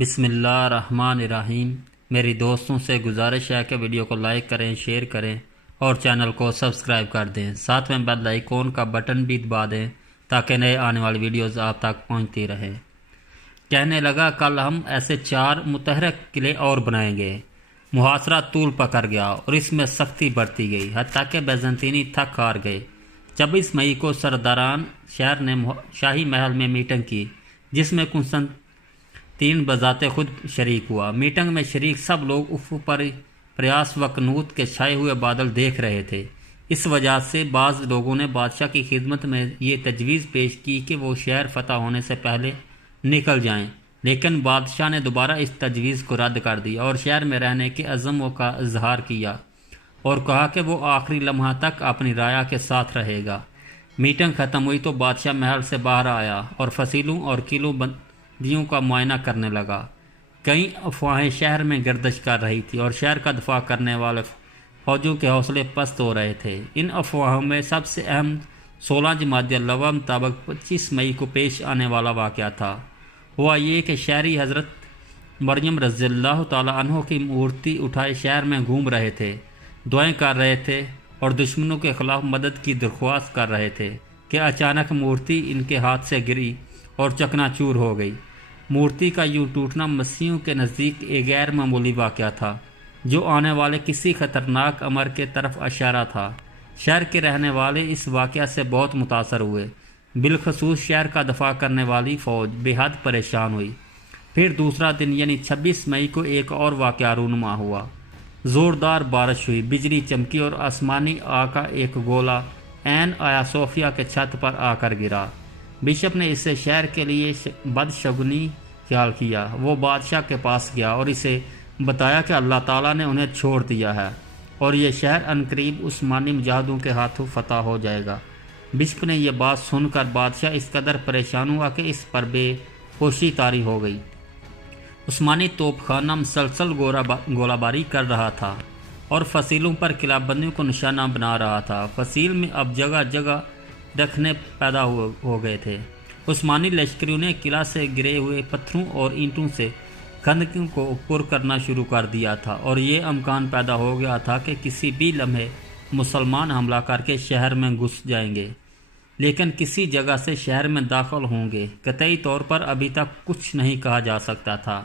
بسم اللہ الرحمن الرحیم۔ میری دوستوں سے گزارش ہے کہ ویڈیو کو لائک کریں، شیئر کریں اور چینل کو سبسکرائب کر دیں، ساتھ میں بیل آئیکن کا بٹن بھی دبا دیں تاکہ نئے آنے والی ویڈیوز آپ تک پہنچتی رہیں۔ کہنے لگا کل ہم ایسے 4 متحرک قلعے اور بنائیں گے۔ محاصرہ طول پکڑ گیا اور اس میں سختی بڑھتی گئی، حتیٰ کہ بیزنطینی تھک ہار گئے۔ 26 مئی کو سرداران شہر نے شاہی محل میں میٹنگ کی، جس میں قسطنطین بذات خود شریک ہوا۔ میٹنگ میں شریک سب لوگ افق پر پریاس و قنوط کے چھائے ہوئے بادل دیکھ رہے تھے۔ اس وجہ سے بعض لوگوں نے بادشاہ کی خدمت میں یہ تجویز پیش کی کہ وہ شہر فتح ہونے سے پہلے نکل جائیں، لیکن بادشاہ نے دوبارہ اس تجویز کو رد کر دیا اور شہر میں رہنے کے عزم کا اظہار کیا اور کہا کہ وہ آخری لمحہ تک اپنی رعایا کے ساتھ رہے گا۔ میٹنگ ختم ہوئی تو بادشاہ محل سے باہر آیا اور فصیلوں اور قلعوں بندیوں کا معائنہ کرنے لگا۔ کئی افواہیں شہر میں گردش کر رہی تھی اور شہر کا دفاع کرنے والے فوجوں کے حوصلے پست ہو رہے تھے۔ ان افواہوں میں سب سے اہم 16 جمادی الاول مطابق 25 مئی کو پیش آنے والا واقعہ تھا۔ ہوا یہ کہ شہری حضرت مریم رضی اللہ تعالیٰ عنہ کی مورتی اٹھائے شہر میں گھوم رہے تھے، دعائیں کر رہے تھے اور دشمنوں کے خلاف مدد کی درخواست کر رہے تھے کہ اچانک مورتی ان کے ہاتھ سے گری اور چکنا چور ہو گئی۔ مورتی کا یوں ٹوٹنا مسیحیوں کے نزدیک ایک غیر معمولی واقعہ تھا، جو آنے والے کسی خطرناک امر کے طرف اشارہ تھا۔ شہر کے رہنے والے اس واقعہ سے بہت متاثر ہوئے، بالخصوص شہر کا دفاع کرنے والی فوج بے حد پریشان ہوئی۔ پھر دوسرا دن یعنی 26 مئی کو ایک اور واقعہ رونما ہوا۔ زوردار بارش ہوئی، بجلی چمکی اور آسمانی آگ کا ایک گولہ عین آیا صوفیہ کے چھت پر آ کر گرا۔ بشپ نے اسے شہر کے لیے بدشگونی خیال کیا۔ وہ بادشاہ کے پاس گیا اور اسے بتایا کہ اللہ تعالیٰ نے انہیں چھوڑ دیا ہے اور یہ شہر عنقریب عثمانی مجاہدوں کے ہاتھوں فتح ہو جائے گا۔ بشپ نے یہ بات سن کر بادشاہ اس قدر پریشان ہوا کہ اس پر بے ہوشی طاری ہو گئی۔ عثمانی توپ خانہ مسلسل گولہ باری کر رہا تھا اور فصیلوں پر قلعہ بندیوں کو نشانہ بنا رہا تھا۔ فصیل میں اب جگہ جگہ رکھنے پیدا ہو گئے تھے۔ عثمانی لشکریوں نے قلعہ سے گرے ہوئے پتھروں اور اینٹوں سے خندقوں کو پر کرنا شروع کر دیا تھا اور یہ امکان پیدا ہو گیا تھا کہ کسی بھی لمحے مسلمان حملہ کر کے شہر میں گھس جائیں گے، لیکن کسی جگہ سے شہر میں داخل ہوں گے۔ قطعی طور پر ابھی تک کچھ نہیں کہا جا سکتا تھا۔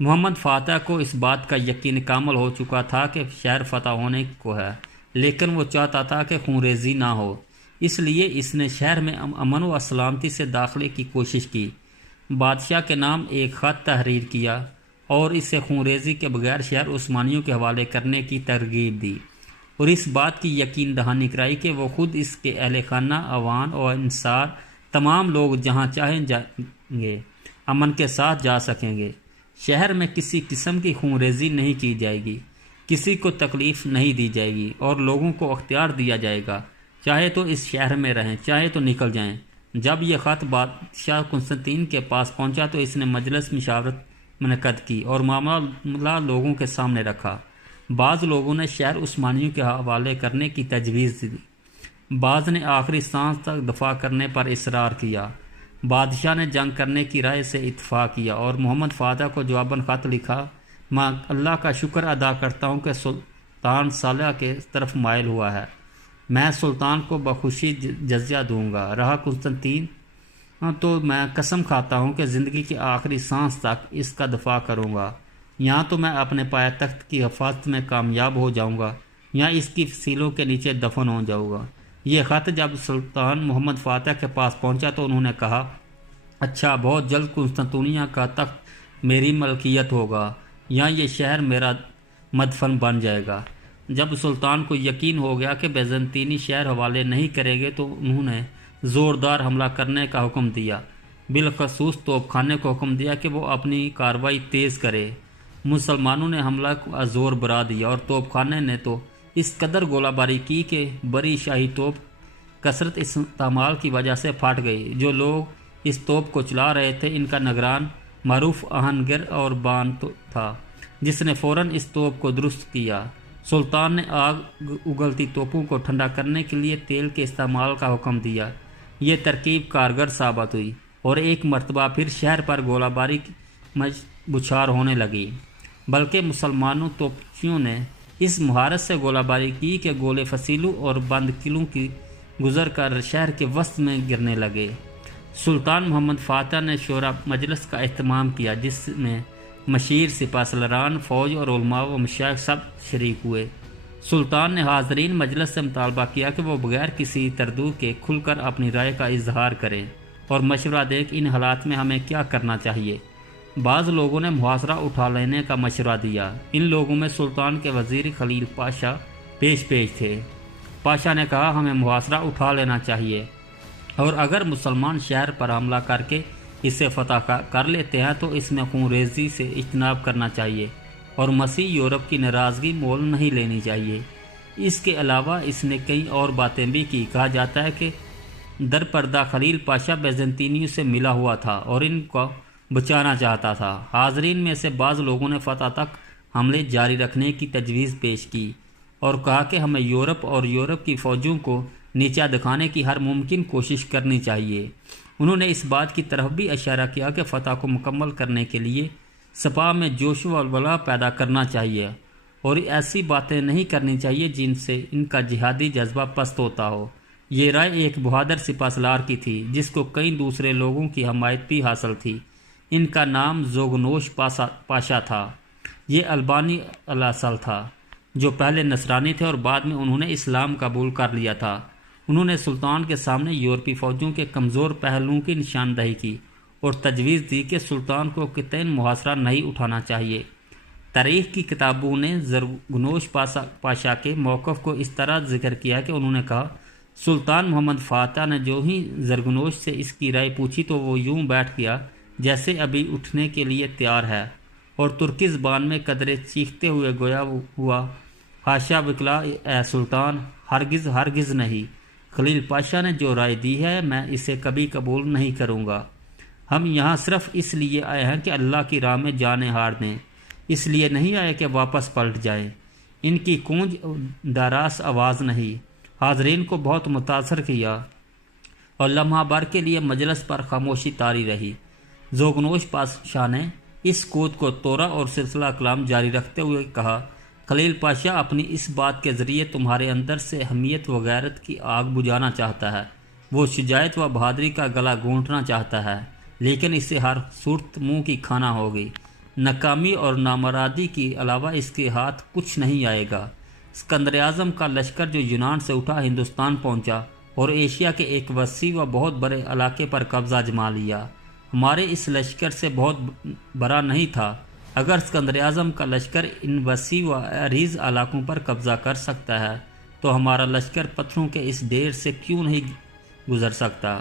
محمد فاتح کو اس بات کا یقین کامل ہو چکا تھا کہ شہر فتح ہونے کو ہے، لیکن وہ چاہتا تھا کہ خونریزی نہ ہو، اس لیے اس نے شہر میں امن و سلامتی سے داخلے کی کوشش کی۔ بادشاہ کے نام ایک خط تحریر کیا اور اسے خونریزی کے بغیر شہر عثمانیوں کے حوالے کرنے کی ترغیب دی اور اس بات کی یقین دہانی کرائی کہ وہ خود اس کے اہل خانہ، عوان اور انصار تمام لوگ جہاں چاہیں جائیں گے، امن کے ساتھ جا سکیں گے۔ شہر میں کسی قسم کی خونریزی نہیں کی جائے گی، کسی کو تکلیف نہیں دی جائے گی اور لوگوں کو اختیار دیا جائے گا، چاہے تو اس شہر میں رہیں، چاہے تو نکل جائیں۔ جب یہ خط بادشاہ قسطنطین کے پاس پہنچا تو اس نے مجلس مشاورت منعقد کی اور معاملہ لوگوں کے سامنے رکھا۔ بعض لوگوں نے شہر عثمانیوں کے حوالے کرنے کی تجویز دی، بعض نے آخری سانس تک دفاع کرنے پر اصرار کیا۔ بادشاہ نے جنگ کرنے کی رائے سے اتفاق کیا اور محمد فاتح کو جواباً خط لکھا: میں اللہ کا شکر ادا کرتا ہوں کہ سلطان صالح کے طرف مائل ہوا ہے، میں سلطان کو بخوشی جزیہ دوں گا۔ رہا قسطنطین تو میں قسم کھاتا ہوں کہ زندگی کی آخری سانس تک اس کا دفاع کروں گا، یا تو میں اپنے پائے تخت کی حفاظت میں کامیاب ہو جاؤں گا یا اس کی فصیلوں کے نیچے دفن ہو جاؤں گا۔ یہ خط جب سلطان محمد فاتح کے پاس پہنچا تو انہوں نے کہا: اچھا، بہت جلد قسطنطنیہ کا تخت میری ملکیت ہوگا یا یہ شہر میرا مدفن بن جائے گا۔ جب سلطان کو یقین ہو گیا کہ بیزنطینی شہر حوالے نہیں کرے گے تو انہوں نے زوردار حملہ کرنے کا حکم دیا، بالخصوص توپ خانے کو حکم دیا کہ وہ اپنی کارروائی تیز کرے۔ مسلمانوں نے حملہ کو زور برا دیا اور توپ خانے نے تو اس قدر گولہ باری کی کہ بڑی شاہی توپ کثرت استعمال کی وجہ سے پھٹ گئی۔ جو لوگ اس توپ کو چلا رہے تھے ان کا نگران معروف آہنگر اور بان تھا، جس نے فوراً اس توپ کو درست کیا۔ سلطان نے آگ اگلتی توپوں کو ٹھنڈا کرنے کے لیے تیل کے استعمال کا حکم دیا۔ یہ ترکیب کارگر ثابت ہوئی اور ایک مرتبہ پھر شہر پر گولہ باری بچھار ہونے لگی، بلکہ مسلمانوں توپچیوں نے اس مہارت سے گولہ باری کی کہ گولے فصیلوں اور بند قلعوں کی گزر کر شہر کے وسط میں گرنے لگے۔ سلطان محمد فاتح نے شورا مجلس کا اہتمام کیا، جس میں مشیر، سپہ سالاران، فوج اور علماء و مشائخ سب شریک ہوئے۔ سلطان نے حاضرین مجلس سے مطالبہ کیا کہ وہ بغیر کسی تردد کے کھل کر اپنی رائے کا اظہار کریں اور مشورہ دیں کہ ان حالات میں ہمیں کیا کرنا چاہیے۔ بعض لوگوں نے محاصرہ اٹھا لینے کا مشورہ دیا۔ ان لوگوں میں سلطان کے وزیر خلیل پاشا پیش تھے۔ پاشا نے کہا، ہمیں محاصرہ اٹھا لینا چاہیے، اور اگر مسلمان شہر پر حملہ کر کے اسے فتح کر لیتے ہیں تو اس میں خون ریزی سے اجتناب کرنا چاہیے اور مسیح یورپ کی ناراضگی مول نہیں لینی چاہیے۔ اس کے علاوہ اس نے کئی اور باتیں بھی کی۔ کہا جاتا ہے کہ در پردہ خلیل پاشا بیزنطینیوں سے ملا ہوا تھا اور ان کو بچانا چاہتا تھا۔ حاضرین میں سے بعض لوگوں نے فتح تک حملے جاری رکھنے کی تجویز پیش کی اور کہا کہ ہمیں یورپ اور یورپ کی فوجوں کو نیچا دکھانے کی ہر ممکن کوشش کرنی چاہیے۔ انہوں نے اس بات کی طرف بھی اشارہ کیا کہ فتح کو مکمل کرنے کے لیے سپاہ میں جوش و ولولہ پیدا کرنا چاہیے اور ایسی باتیں نہیں کرنی چاہیے جن سے ان کا جہادی جذبہ پست ہوتا ہو۔ یہ رائے ایک بہادر سپہ سالار کی تھی جس کو کئی دوسرے لوگوں کی حمایت بھی حاصل تھی۔ ان کا نام زوگنوش پاشا تھا۔ یہ البانی الاصل تھا، جو پہلے نصرانی تھے اور بعد میں انہوں نے اسلام قبول کر لیا تھا۔ انہوں نے سلطان کے سامنے یورپی فوجوں کے کمزور پہلوؤں کی نشاندہی کی اور تجویز دی کہ سلطان کو قطعاً محاصرہ نہیں اٹھانا چاہیے۔ تاریخ کی کتابوں نے زرگنوش پاشا کے موقف کو اس طرح ذکر کیا کہ انہوں نے کہا، سلطان محمد فاتح نے جو ہی زرگنوش سے اس کی رائے پوچھی تو وہ یوں بیٹھ گیا جیسے ابھی اٹھنے کے لیے تیار ہے، اور ترکی زبان میں قدرے چیختے ہوئے گویا ہوا، حاشا وکلا اے سلطان، ہرگز ہرگز نہیں۔ خلیل پاشا نے جو رائے دی ہے میں اسے کبھی قبول نہیں کروں گا۔ ہم یہاں صرف اس لیے آئے ہیں کہ اللہ کی راہ میں جانیں ہار دیں، اس لیے نہیں آئے کہ واپس پلٹ جائیں۔ ان کی گونج دراز آواز نہیں حاضرین کو بہت متاثر کیا اور لمحہ بھر کے لیے مجلس پر خاموشی طاری رہی۔ زوگنوش پاشا نے اس کود کو توڑا اور سلسلہ کلام جاری رکھتے ہوئے کہا، خلیل پاشا اپنی اس بات کے ذریعے تمہارے اندر سے حمیت و غیرت کی آگ بجھانا چاہتا ہے۔ وہ شجاعت و بہادری کا گلا گھونٹنا چاہتا ہے، لیکن اسے ہر صورت منہ کی کھانا ہوگی۔ ناکامی اور نامرادی کے علاوہ اس کے ہاتھ کچھ نہیں آئے گا۔ اسکندر اعظم کا لشکر جو یونان سے اٹھا ہندوستان پہنچا اور ایشیا کے ایک وسیع و بہت بڑے علاقے پر قبضہ جما لیا۔ ہمارے اس لشکر سے بہت بڑا نہیں تھا۔ اگر اسکندر اعظم کا لشکر ان وسیع و عریض علاقوں پر قبضہ کر سکتا ہے تو ہمارا لشکر پتھروں کے اس ڈھیر سے کیوں نہیں گزر سکتا؟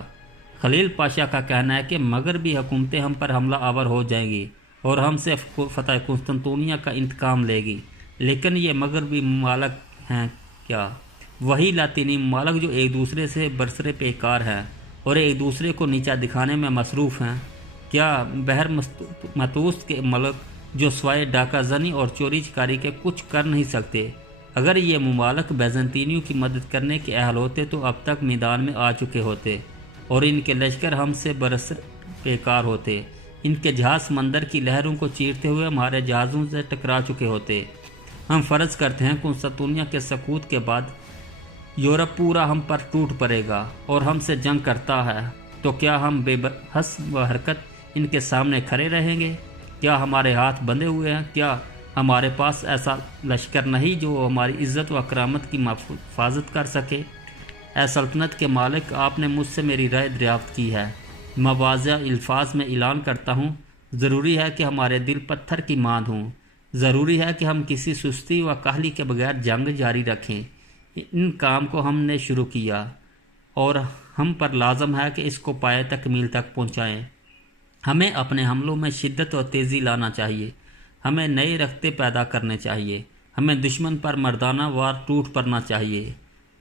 خلیل پاشا کا کہنا ہے کہ مغربی حکومتیں ہم پر حملہ آور ہو جائیں گی اور ہم سے فتح قسطنطنیہ کا انتقام لے گی، لیکن یہ مغربی ممالک ہیں کیا؟ وہی لاطینی ممالک جو ایک دوسرے سے برسر پیکار ہیں اور ایک دوسرے کو نیچا دکھانے میں مصروف ہیں۔ کیا بحر متوسط کے ملک جو سوائے ڈاکہ زنی اور چوری چکاری کے کچھ کر نہیں سکتے؟ اگر یہ ممالک بیزنطینیوں کی مدد کرنے کے اہل ہوتے تو اب تک میدان میں آ چکے ہوتے اور ان کے لشکر ہم سے برسر پیکار ہوتے۔ ان کے جہاز سمندر کی لہروں کو چیرتے ہوئے ہمارے جہازوں سے ٹکرا چکے ہوتے۔ ہم فرض کرتے ہیں قسطنطنیہ کے سقوط کے بعد یورپ پورا ہم پر ٹوٹ پڑے گا اور ہم سے جنگ کرتا ہے، تو کیا ہم بے بس و حرکت ان کے سامنے کھڑے رہیں گے؟ کیا ہمارے ہاتھ بندھے ہوئے ہیں؟ کیا ہمارے پاس ایسا لشکر نہیں جو ہماری عزت و کرامت کی حفاظت کر سکے؟ اے سلطنت کے مالک، آپ نے مجھ سے میری رائے دریافت کی ہے۔ میں واضح الفاظ میں اعلان کرتا ہوں، ضروری ہے کہ ہمارے دل پتھر کی مانند ہوں۔ ضروری ہے کہ ہم کسی سستی و کاہلی کے بغیر جنگ جاری رکھیں۔ ان کام کو ہم نے شروع کیا اور ہم پر لازم ہے کہ اس کو پائے تکمیل تک پہنچائیں۔ ہمیں اپنے حملوں میں شدت و تیزی لانا چاہیے۔ ہمیں نئے رختے پیدا کرنے چاہیے۔ ہمیں دشمن پر مردانہ وار ٹوٹ پڑنا چاہیے۔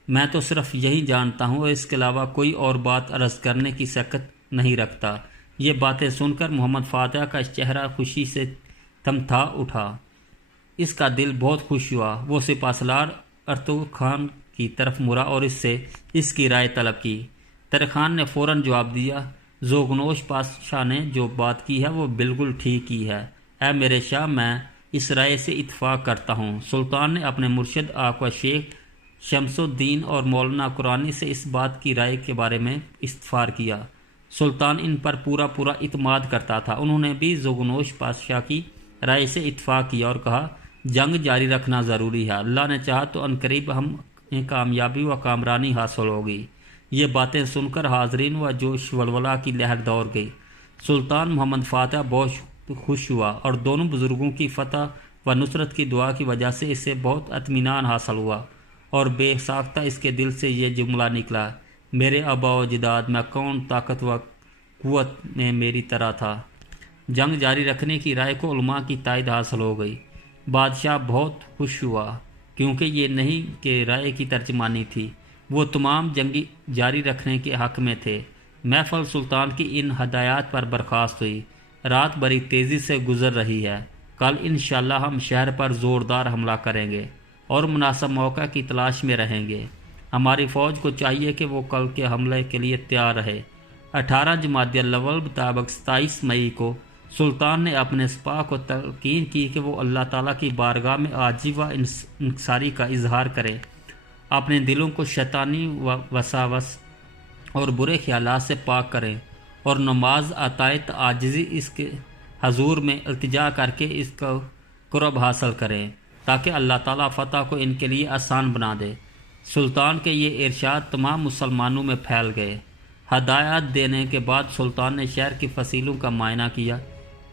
میں تو صرف یہی جانتا ہوں اور اس کے علاوہ کوئی اور بات عرض کرنے کی سکت نہیں رکھتا۔ یہ باتیں سن کر محمد فاتح کا چہرہ خوشی سے تھمتھا اٹھا۔ اس کا دل بہت خوش ہوا۔ وہ سپہ سالار ارطغرل خان کی طرف مڑا اور اس سے اس کی رائے طلب کی۔ طارق خان نے فوراً جواب دیا، زوگنوش پاشا نے جو بات کی ہے وہ بالکل ٹھیک کی ہے۔ اے میرے شاہ میں اس رائے سے اتفاق کرتا ہوں۔ سلطان نے اپنے مرشد آقا شیخ شمس الدین اور مولانا قرانی سے اس بات کی رائے کے بارے میں استفسار کیا۔ سلطان ان پر پورا اعتماد کرتا تھا۔ انہوں نے بھی زغنوش بادشاہ کی رائے سے اتفاق کیا اور کہا جنگ جاری رکھنا ضروری ہے، اللہ نے چاہا تو عنقریب ہمیں کامیابی و کامرانی حاصل ہوگی۔ یہ باتیں سن کر حاضرین و جوش ولولہ کی لہر دوڑ گئی۔ سلطان محمد فاتح بہت خوش ہوا اور دونوں بزرگوں کی فتح و نصرت کی دعا کی وجہ سے اسے بہت اطمینان حاصل ہوا اور بے ساختہ اس کے دل سے یہ جملہ نکلا، میرے آبا و اجداد میں کون طاقت و قوت میں میری طرح تھا۔ جنگ جاری رکھنے کی رائے کو علماء کی تائید حاصل ہو گئی۔ بادشاہ بہت خوش ہوا کیونکہ یہ نہیں کہ رائے کی ترجمانی تھی، وہ تمام جنگی جاری رکھنے کے حق میں تھے۔ محفل سلطان کی ان ہدایات پر برخاست ہوئی۔ رات بڑی تیزی سے گزر رہی ہے، کل انشاءاللہ ہم شہر پر زوردار حملہ کریں گے اور مناسب موقع کی تلاش میں رہیں گے۔ ہماری فوج کو چاہیے کہ وہ کل کے حملے کے لیے تیار رہے۔ 18 جمادی الاول مطابق 27 مئی کو سلطان نے اپنے سپاہ کو تلقین کی کہ وہ اللہ تعالیٰ کی بارگاہ میں عاجزی و انکساری کا اظہار کرے، اپنے دلوں کو شیطانی وساوس اور برے خیالات سے پاک کریں اور نماز عطایت عاجزی اس کے حضور میں التجا کر کے اس کا قرب حاصل کریں تاکہ اللہ تعالیٰ فتح کو ان کے لیے آسان بنا دے۔ سلطان کے یہ ارشاد تمام مسلمانوں میں پھیل گئے۔ ہدایات دینے کے بعد سلطان نے شہر کی فصیلوں کا معائنہ کیا،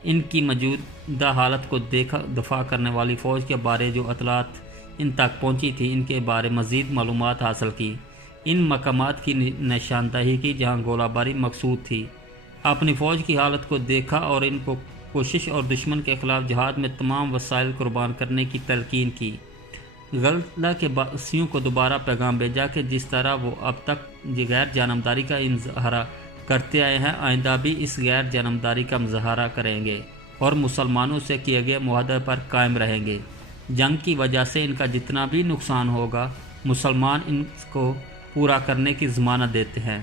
ان کی موجودہ حالت کو دیکھا، دفاع کرنے والی فوج کے بارے جو اطلاعات ان تک پہنچی تھی ان کے بارے مزید معلومات حاصل کی، ان مقامات کی نشاندہی کی جہاں گولہ باری مقصود تھی، اپنی فوج کی حالت کو دیکھا اور ان کو کوشش اور دشمن کے خلاف جہاد میں تمام وسائل قربان کرنے کی تلقین کی۔ غلطہ کے باسیوں کو دوبارہ پیغام بھیجا کہ جس طرح وہ اب تک غیر جانبداری کا مظاہرہ کرتے آئے ہیں آئندہ بھی اس غیر جانبداری کا مظاہرہ کریں گے اور مسلمانوں سے کیے گئے معاہدے پر قائم رہیں گے۔ جنگ کی وجہ سے ان کا جتنا بھی نقصان ہوگا مسلمان ان کو پورا کرنے کی ضمانت دیتے ہیں۔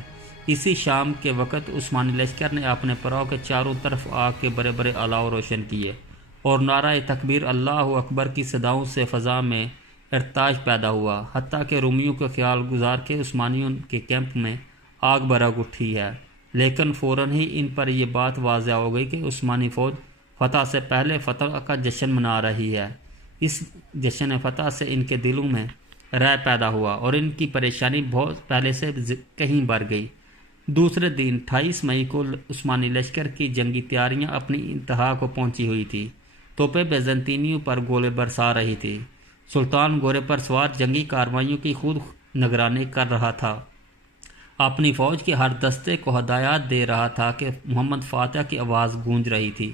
اسی شام کے وقت عثمانی لشکر نے اپنے پراؤ کے چاروں طرف آگ کے بڑے بڑے الاؤ روشن کیے اور نعرہ تکبیر اللہ اکبر کی صداؤں سے فضا میں ارتعاش پیدا ہوا، حتیٰ کہ رومیوں کے خیال گزار کے عثمانیوں کے کیمپ میں آگ بھڑک اٹھی ہے، لیکن فوراً ہی ان پر یہ بات واضح ہو گئی کہ عثمانی فوج فتح سے پہلے فتح کا جشن منا رہی ہے۔ اس جشن فتح سے ان کے دلوں میں رائے پیدا ہوا اور ان کی پریشانی بہت پہلے سے کہیں بڑھ گئی۔ دوسرے دن 28 مئی کو عثمانی لشکر کی جنگی تیاریاں اپنی انتہا کو پہنچی ہوئی تھی، توپیں بیزنطینیوں پر گولے برسا رہی تھی۔ سلطان گھوڑے پر سوار جنگی کارروائیوں کی خود نگرانی کر رہا تھا، اپنی فوج کے ہر دستے کو ہدایات دے رہا تھا کہ محمد فاتح کی آواز گونج رہی تھی،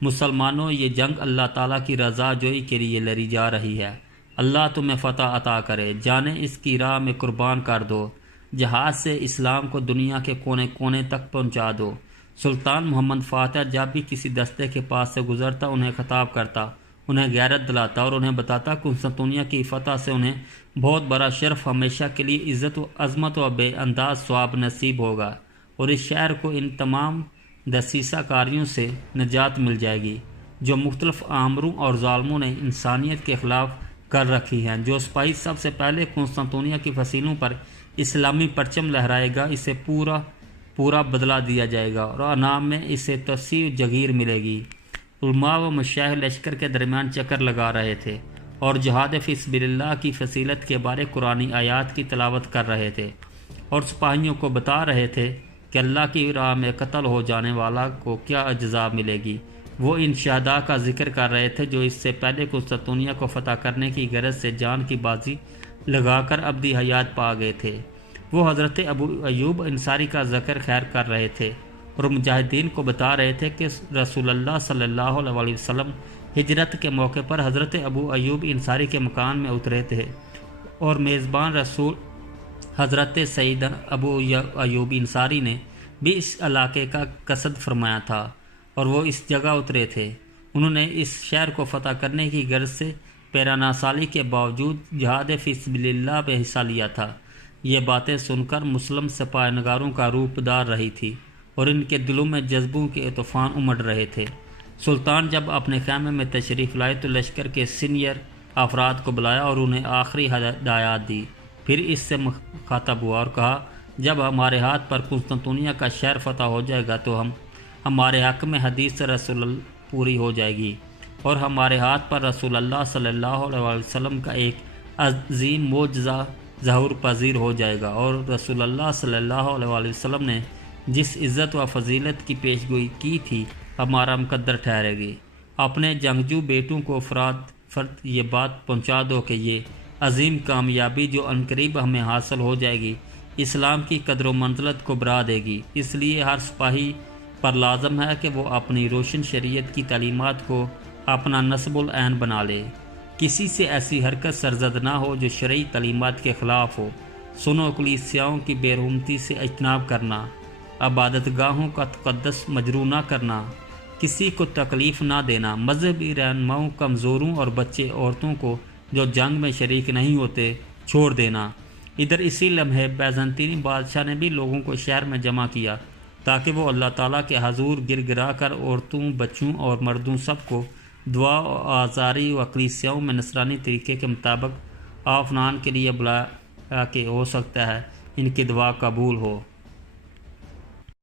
مسلمانوں یہ جنگ اللہ تعالیٰ کی رضا جوئی کے لیے لڑی جا رہی ہے، اللہ تمہیں فتح عطا کرے، جانیں اس کی راہ میں قربان کر دو، جہاد سے اسلام کو دنیا کے کونے کونے تک پہنچا دو۔ سلطان محمد فاتح جب بھی کسی دستے کے پاس سے گزرتا انہیں خطاب کرتا، انہیں غیرت دلاتا اور انہیں بتاتا قسطنطنیہ کی فتح سے انہیں بہت بڑا شرف، ہمیشہ کے لیے عزت و عظمت و بے انداز ثواب نصیب ہوگا اور اس شہر کو ان تمام دسیسہ کاریوں سے نجات مل جائے گی جو مختلف آمروں اور ظالموں نے انسانیت کے خلاف کر رکھی ہیں۔ جو سپاہی سب سے پہلے قسطنطنیہ کی فصیلوں پر اسلامی پرچم لہرائے گا اسے پورا بدلہ دیا جائے گا اور انعام میں اسے توسیع جگیر ملے گی۔ علماء و مشائخ لشکر کے درمیان چکر لگا رہے تھے اور جہاد فی سبیل اللہ کی فضیلت کے بارے قرآنی آیات کی تلاوت کر رہے تھے اور سپاہیوں کو بتا رہے تھے کہ اللہ کی راہ میں قتل ہو جانے والا کو کیا جزا ملے گی۔ وہ ان شہداء کا ذکر کر رہے تھے جو اس سے پہلے قسطنطنیہ کو فتح کرنے کی غرض سے جان کی بازی لگا کر ابدی حیات پا گئے تھے۔ وہ حضرت ابو ایوب انصاری کا ذکر خیر کر رہے تھے اور مجاہدین کو بتا رہے تھے کہ رسول اللہ صلی اللہ علیہ وسلم ہجرت کے موقع پر حضرت ابو ایوب انصاری کے مکان میں اترے تھے اور میزبان رسول حضرت سید ابو ایوب انصاری نے بھی اس علاقے کا قصد فرمایا تھا اور وہ اس جگہ اترے تھے۔ انہوں نے اس شہر کو فتح کرنے کی غرض سے پیرانہ سالی کے باوجود جہاد فی سبیل اللہ میں حصہ لیا تھا۔ یہ باتیں سن کر مسلم سپاہ نگاروں کا روپ دار رہی تھی اور ان کے دلوں میں جذبوں کے طوفان امڑ رہے تھے۔ سلطان جب اپنے خیمے میں تشریف لائے تو لشکر کے سینئر افراد کو بلایا اور انہیں آخری ہدایات دی۔ پھر اس سے مخاطب ہوا اور کہا، جب ہمارے ہاتھ پر قسطنطنیہ کا شہر فتح ہو جائے گا تو ہمارے حق میں حدیث رسول اللہ پوری ہو جائے گی، اور ہمارے ہاتھ پر رسول اللہ صلی اللہ علیہ وسلم کا ایک عظیم معجزہ ظہور پذیر ہو جائے گا، اور رسول اللہ صلی اللہ علیہ وسلم نے جس عزت و فضیلت کی پیشگوئی کی تھی ہمارا مقدر ٹھہرے گی۔ اپنے جنگجو بیٹوں کو فرد یہ بات پہنچا دو کہ یہ عظیم کامیابی جو عنقریب ہمیں حاصل ہو جائے گی اسلام کی قدر و منزلت کو بڑھا دے گی۔ اس لیے ہر سپاہی پر لازم ہے کہ وہ اپنی روشن شریعت کی تعلیمات کو اپنا نصب العین بنا لے۔ کسی سے ایسی حرکت سرزد نہ ہو جو شرعی تعلیمات کے خلاف ہو۔ سنو کلیسیاؤں کی بے رحمتی سے اجتناب کرنا، عبادت گاہوں کا تقدس مجروح نہ کرنا، کسی کو تکلیف نہ دینا، مذہبی رہنماؤں، کمزوروں اور بچے عورتوں کو جو جنگ میں شریک نہیں ہوتے چھوڑ دینا۔ ادھر اسی لمحے بیزنطینی بادشاہ نے بھی لوگوں کو شہر میں جمع کیا تاکہ وہ اللہ تعالیٰ کے حضور گر گرا کر عورتوں، بچوں اور مردوں سب کو دعا و آزاری و کلیسیاؤں میں نصرانی طریقے کے مطابق آفنان کے لیے بلایا کہ ہو سکتا ہے ان کی دعا قبول ہو۔